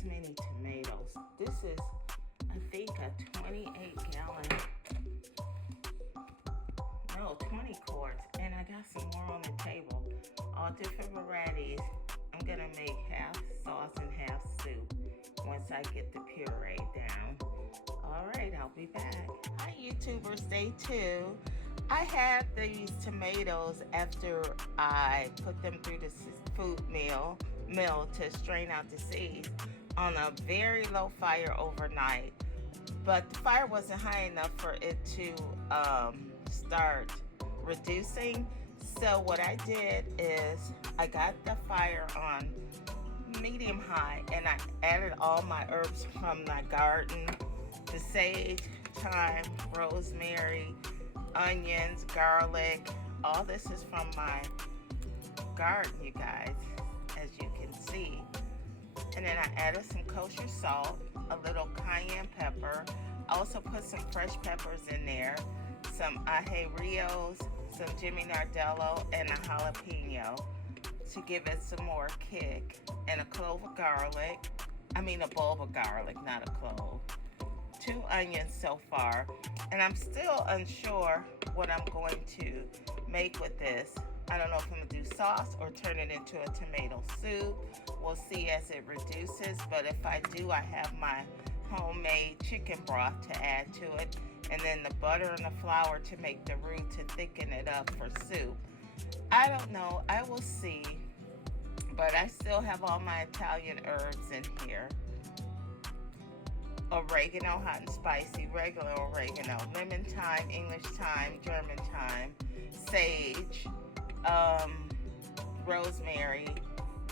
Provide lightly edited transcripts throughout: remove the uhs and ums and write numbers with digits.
this many tomatoes. This is, I think, a 28-gallon, no, 20 quarts. And I got some more on the table. All different varieties. I'm gonna make half sauce and half soup once I get the puree down. All right, I'll be back. Hi, YouTubers, day 2. I had these tomatoes after I put them through the food mill to strain out the seeds on a very low fire overnight. But the fire wasn't high enough for it to start reducing. So what I did is I got the fire on medium high and I added all my herbs from my garden, the sage, thyme, rosemary, onions, garlic. All this is from my garden, you guys, as you can see. And then I added some kosher salt, a little cayenne pepper. I also put some fresh peppers in there, some ají rios, some Jimmy Nardello, and a jalapeno to give it some more kick, and a clove of garlic. I mean a bulb of garlic, not a clove. 2 onions so far, and I'm still unsure what I'm going to make with this. I don't know if I'm gonna do sauce or turn it into a tomato soup. We'll see as it reduces, but if I do, I have my homemade chicken broth to add to it, and then the butter and the flour to make the roux to thicken it up for soup. I don't know, I will see, but I still have all my Italian herbs in here. Oregano, hot and spicy, regular oregano, lemon thyme, English thyme, German thyme, sage, rosemary,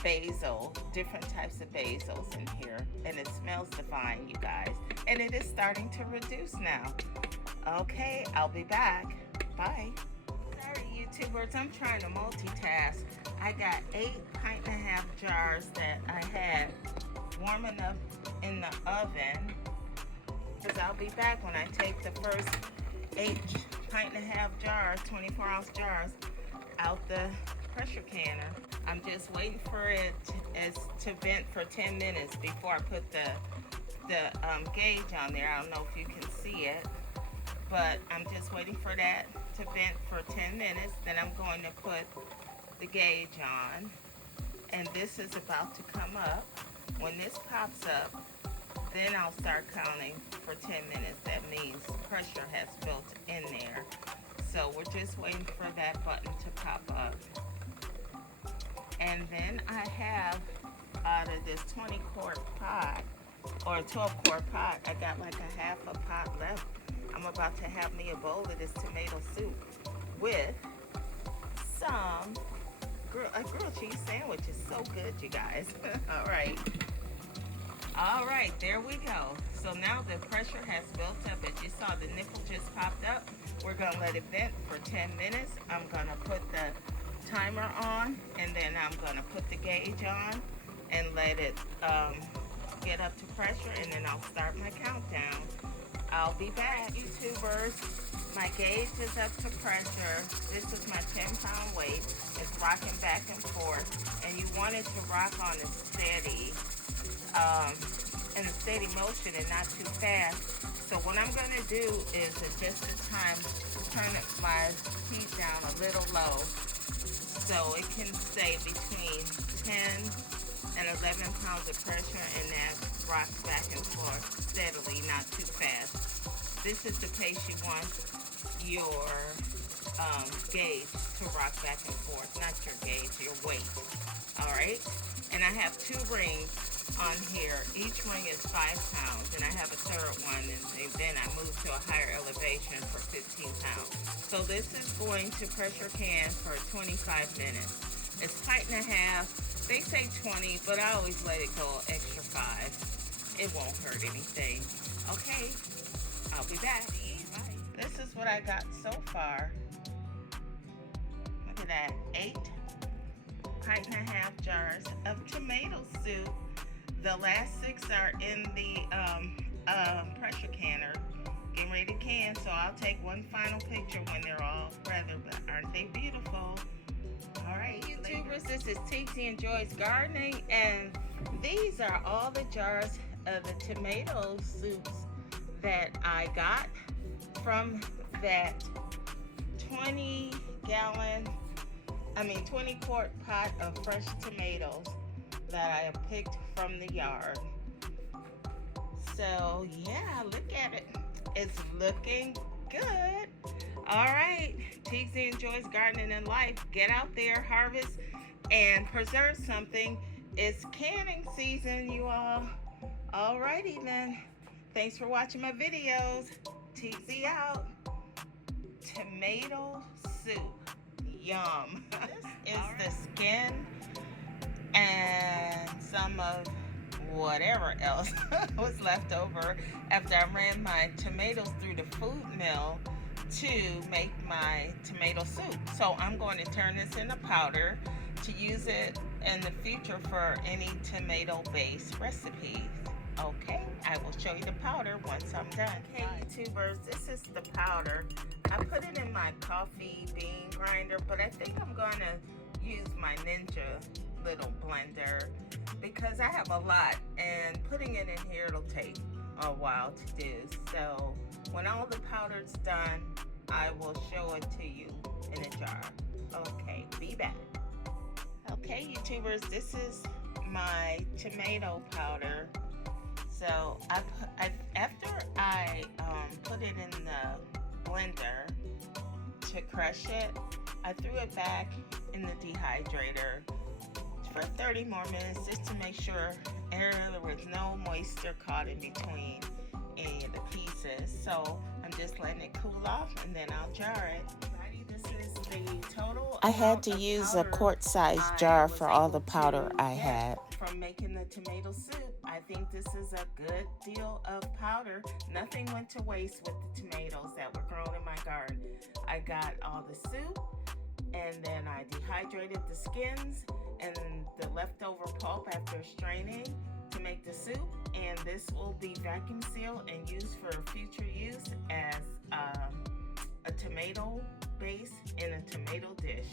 basil, different types of basils in here, and it smells divine, you guys. And it is starting to reduce now. Okay, I'll be back. Bye. Sorry, YouTubers, I'm trying to multitask. I got 8.5 jars that I had warming up in the oven, because I'll be back when I take the first 8.5 jars, 24-ounce jars, out the pressure canner. I'm just waiting for it to vent for 10 minutes before I put the gauge on there. I don't know if you can see it, but I'm just waiting for that to vent for 10 minutes. Then I'm going to put the gauge on, and this is about to come up. When this pops up, then I'll start counting for 10 minutes. That means pressure has built in there. So we're just waiting for that button to pop up. And then I have, out of this 20-quart pot, or 12-quart pot, I got like a half a pot left. I'm about to have me a bowl of this tomato soup with some a grilled cheese sandwich. Is so good, you guys. All right, there we go. So now the pressure has built up. As you saw, the nipple just popped up. We're gonna let it vent for 10 minutes. I'm gonna put the timer on, and then I'm gonna put the gauge on and let it get up to pressure, and then I'll start my countdown. I'll be back, YouTubers. My gauge is up to pressure. This is my 10-pound weight. It's rocking back and forth, and you want it to rock on a steady, in a steady motion and not too fast. So what I'm gonna do is adjust the time, turn my heat down a little low, so it can stay between 10 and 11 pounds of pressure, and that rocks back and forth steadily, not too fast. This is the pace you want your gauge to rock back and forth, not your gauge, your weight. All right, and I have 2 rings on here. Each ring is 5 pounds, and I have a third one, and then I move to a higher elevation for 15 pounds. So this is going to pressure can for 25 minutes. It's pint and a half. They say 20, but I always let it go extra 5. It won't hurt anything. Okay, I'll be back. Bye. This is what I got so far. Look at that, 8 pint and a half jars of tomato soup. The last 6 are in the pressure canner, getting ready to can. So I'll take one final picture when they're all together. But aren't they beautiful? Alright, YouTubers, this is Tixie Enjoys Gardening, and these are all the jars of the tomato soups that I got from that 20 quart pot of fresh tomatoes that I have picked from the yard. So yeah, look at it. It's looking good. All right, Tixie Enjoys Gardening and Life. Get out there, harvest, and preserve something. It's canning season, you all. Alrighty then. Thanks for watching my videos. Tixie out. Tomato soup. Yum. This is the skin and some of whatever else was left over after I ran my tomatoes through the food mill to make my tomato soup. So I'm going to turn this into powder to use it in the future for any tomato-based recipes. Okay, I will show you the powder once I'm done. Okay, YouTubers, this is the powder. I put it in my coffee bean grinder, but I think I'm going to use my Ninja little blender because I have a lot, and putting it in here it'll take a while to do. So when all the powder's done, I will show it to you in a jar. Okay, be back. Okay, YouTubers, this is my tomato powder. So after I put it in the blender to crush it, I threw it back in the dehydrator for 30 more minutes just to make sure there was no moisture caught in between any of the pieces. So I'm just letting it cool off, and then I'll jar it. This is the total. I had to use a quart-sized jar for all the powder I had from making the tomato soup. I think this is a good deal of powder. Nothing went to waste with the tomatoes that were grown in my garden. I got all the soup, and then I dehydrated the skins and the leftover pulp after straining to make the soup, and this will be vacuum sealed and used for future use as a tomato base in a tomato dish.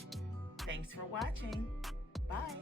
Thanks for watching. Bye.